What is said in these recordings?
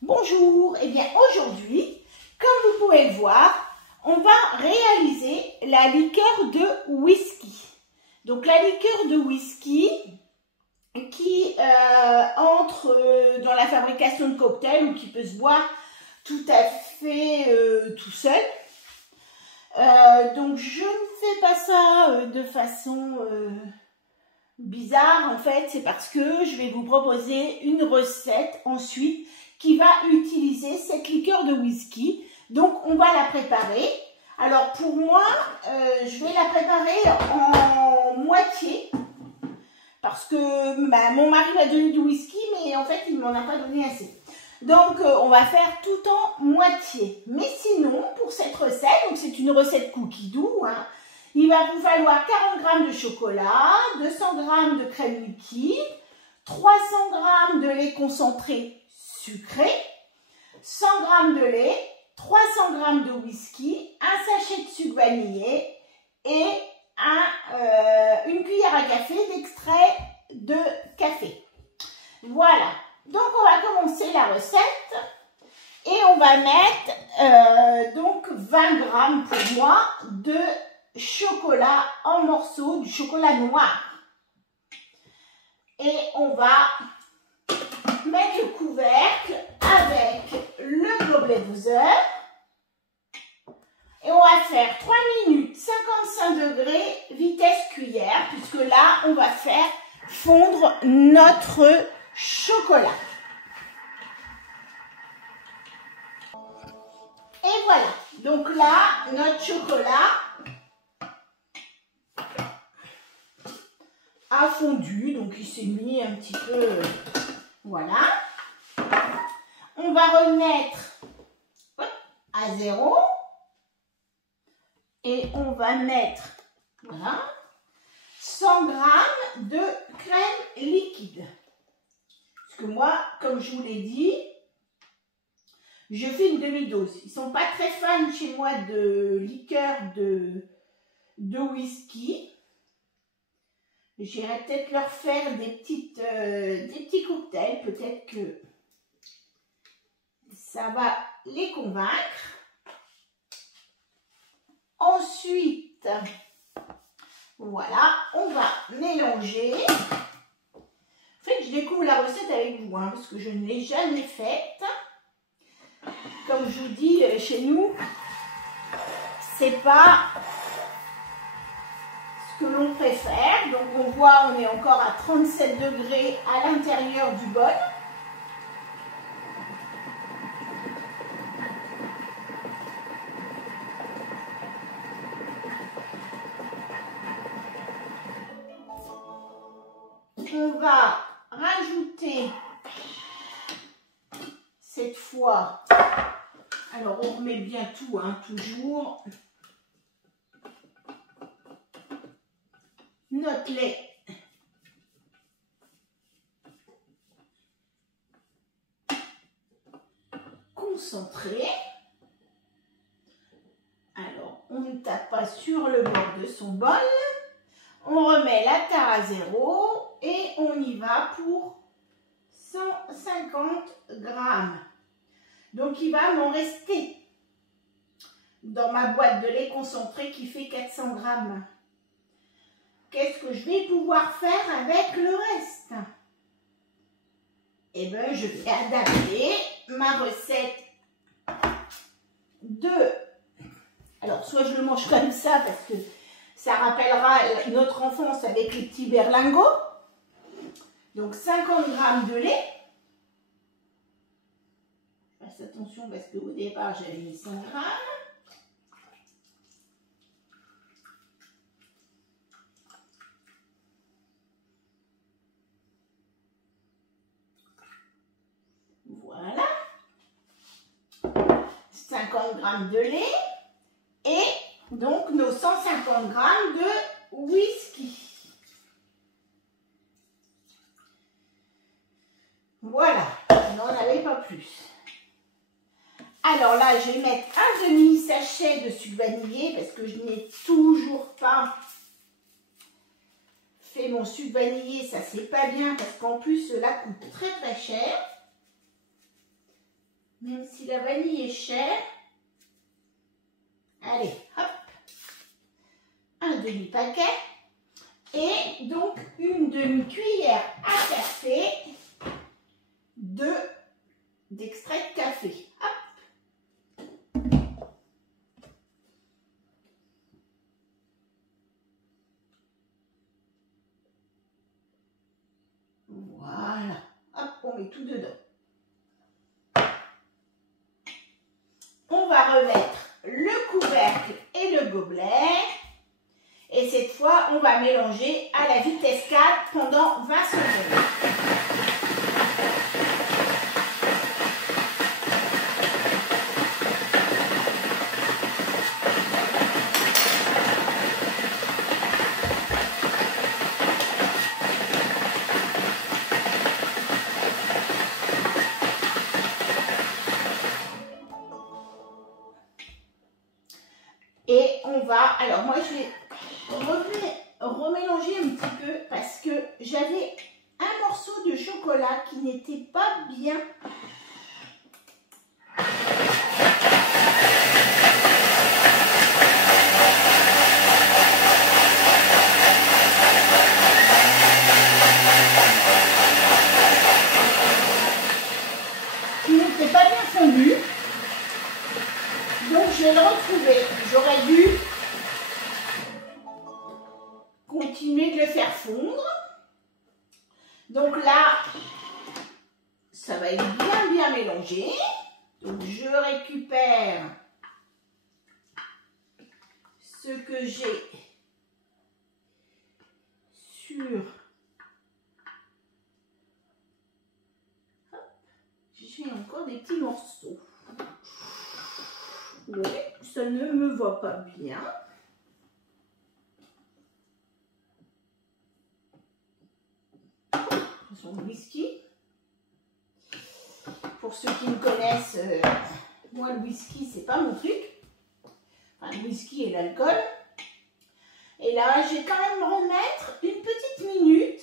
Bonjour, et bien aujourd'hui, comme vous pouvez le voir, on va réaliser la liqueur de whisky. Donc la liqueur de whisky qui entre dans la fabrication de cocktails ou qui peut se boire tout à fait tout seul. Donc je ne fais pas ça de façon bizarre, en fait, c'est parce que je vais vous proposer une recette ensuite qui va utiliser cette liqueur de whisky. Donc on va la préparer. Alors pour moi, je vais la préparer en moitié parce que mon mari m'a donné du whisky, mais en fait il ne m'en a pas donné assez. Donc on va faire tout en moitié. Mais sinon, pour cette recette, donc c'est une recette cookie doux, hein, il va vous falloir 40 g de chocolat, 200 g de crème liquide, 300 g de lait concentré sucré, 100 g de lait, 300 g de whisky, un sachet de sucre vanillé et une cuillère à café d'extrait de café. Voilà, donc on va commencer la recette et on va mettre donc 20 g pour moi de chocolat en morceaux, du chocolat noir. Et on va mettre le couvercle avec le gobelet doser. Et on va faire 3 minutes 55 degrés vitesse cuillère, puisque là on va faire fondre notre chocolat. Et voilà, donc là notre chocolat a fondu, donc il s'est mis un petit peu, voilà. On va remettre à 0 et on va mettre, voilà, 100 g de crème liquide. Parce que moi, comme je vous l'ai dit, je fais une demi-dose. Ils ne sont pas très fans chez moi de liqueur de whisky. J'irai peut-être leur faire des petits cocktails. Peut-être que ça va les convaincre. Ensuite, voilà, on va mélanger. En fait, je découvre la recette avec vous, hein, parce que je ne l'ai jamais faite. Comme je vous dis, chez nous, c'est pas ce que l'on préfère. Donc on voit, on est encore à 37 degrés à l'intérieur du bol. On va rajouter cette fois, alors on remet bien tout, hein, toujours, notre lait concentré. Alors on ne tape pas sur le bord de son bol. On remet la tare à 0 et on y va pour 150 g. Donc il va m'en rester dans ma boîte de lait concentré qui fait 400 g. Qu'est-ce que je vais pouvoir faire avec le reste? Eh bien, je vais adapter ma recette de... Alors, soit je le mange comme ça parce que ça rappellera notre enfance avec les petits berlingots. Donc 50 g de lait. Fasse attention parce qu'au départ j'avais mis 100 g. Voilà. 50 g de lait. Et donc nos 150 g de whisky. Voilà, je n'en avais pas plus. Alors là, je vais mettre un demi-sachet de sucre vanillé parce que je n'ai toujours pas fait mon sucre vanillé. Ça, c'est pas bien parce qu'en plus, cela coûte très très cher. même si la vanille est chère. Allez, hop, un demi-paquet. Et donc, une demi-cuillère à café d'extrait de café. Hop. Voilà. Hop, on met tout dedans. On va remettre le couvercle et le gobelet. Et cette fois, on va mélanger à la vitesse 4 pendant 20 secondes. Et on va, alors moi je vais remélanger un petit peu parce que j'avais un morceau de chocolat qui n'était pas bien. Qui n'était pas bien fondu. Donc je vais le retrouver. J'aurais dû continuer de le faire fondre. Donc là, ça va être bien mélangé. Donc je récupère ce que j'ai sur... Hop, j'ai encore des petits morceaux. Ouais, ça ne me va pas bien. Son whisky. Pour ceux qui me connaissent, moi le whisky c'est pas mon truc. Enfin, le whisky et l'alcool. Et là, je vais quand même remettre une petite minute.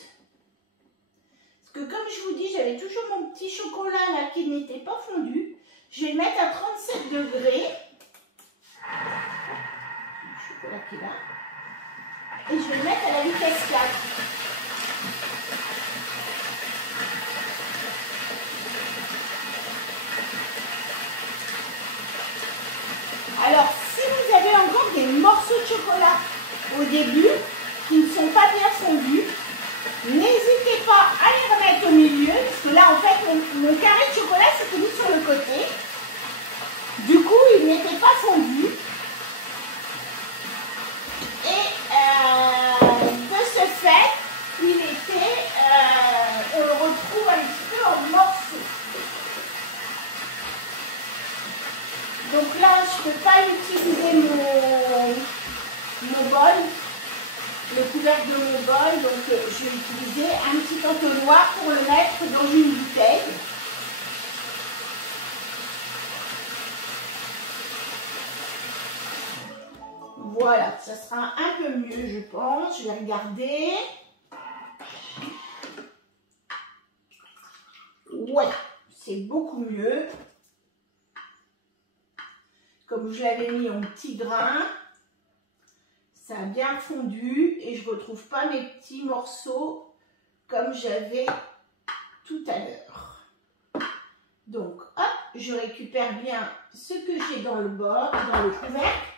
Parce que comme je vous dis, j'avais toujours mon petit chocolat là qui n'était pas fondu. Je vais le mettre à 37 degrés. Le chocolat qui est là. Et je vais le mettre à la vitesse 4. Alors, si vous avez encore des morceaux de chocolat au début qui ne sont pas bien fondus, n'hésitez pas à les remettre au milieu, parce que là, en fait, mon carré de chocolat s'était mis sur le côté. Du coup, il n'était pas fondu. Et de ce fait, il était, on le retrouve un petit peu en morceaux. Donc là, je ne peux pas utiliser mon bol, le couvercle de mon bol, donc je vais utiliser un petit entonnoir pour le mettre dans une bouteille. Voilà, ça sera un peu mieux, je pense. Je vais regarder. Ouais, c'est beaucoup mieux. Comme je l'avais mis en petits grains, ça a bien fondu et je ne retrouve pas mes petits morceaux comme j'avais tout à l'heure. Donc, hop, je récupère bien ce que j'ai dans le bol, dans le couvercle.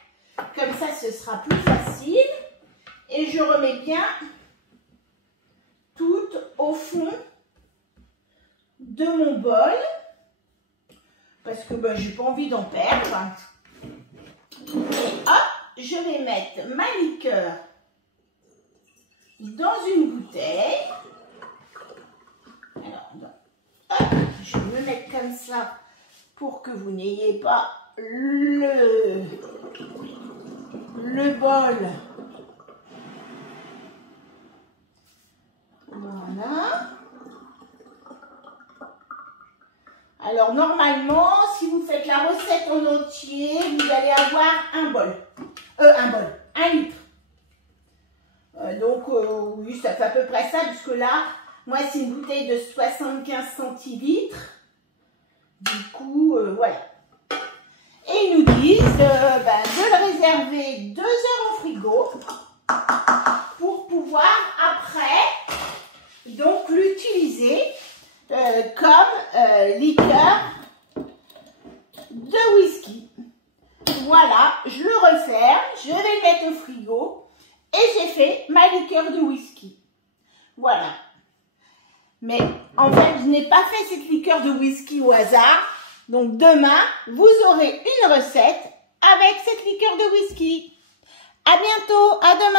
Comme ça, ce sera plus facile. Et je remets bien tout au fond de mon bol. Parce que ben, je n'ai pas envie d'en perdre. Et hop, je vais mettre ma liqueur dans une bouteille. Alors, hop, je vais me mettre comme ça pour que vous n'ayez pas le bol. Voilà. Alors normalement, si vous faites la recette en entier, vous allez avoir un litre. Donc oui, ça fait à peu près ça, puisque là, moi c'est une bouteille de 75 centilitres. Du coup, voilà. Et ils nous disent de le réserver 2 heures au frigo pour pouvoir après donc l'utiliser comme liqueur de whisky. Voilà, je le referme, je vais le mettre au frigo et j'ai fait ma liqueur de whisky. Voilà. Mais en fait, je n'ai pas fait cette liqueur de whisky au hasard. Donc demain, vous aurez une recette avec cette liqueur de whisky. À bientôt, à demain.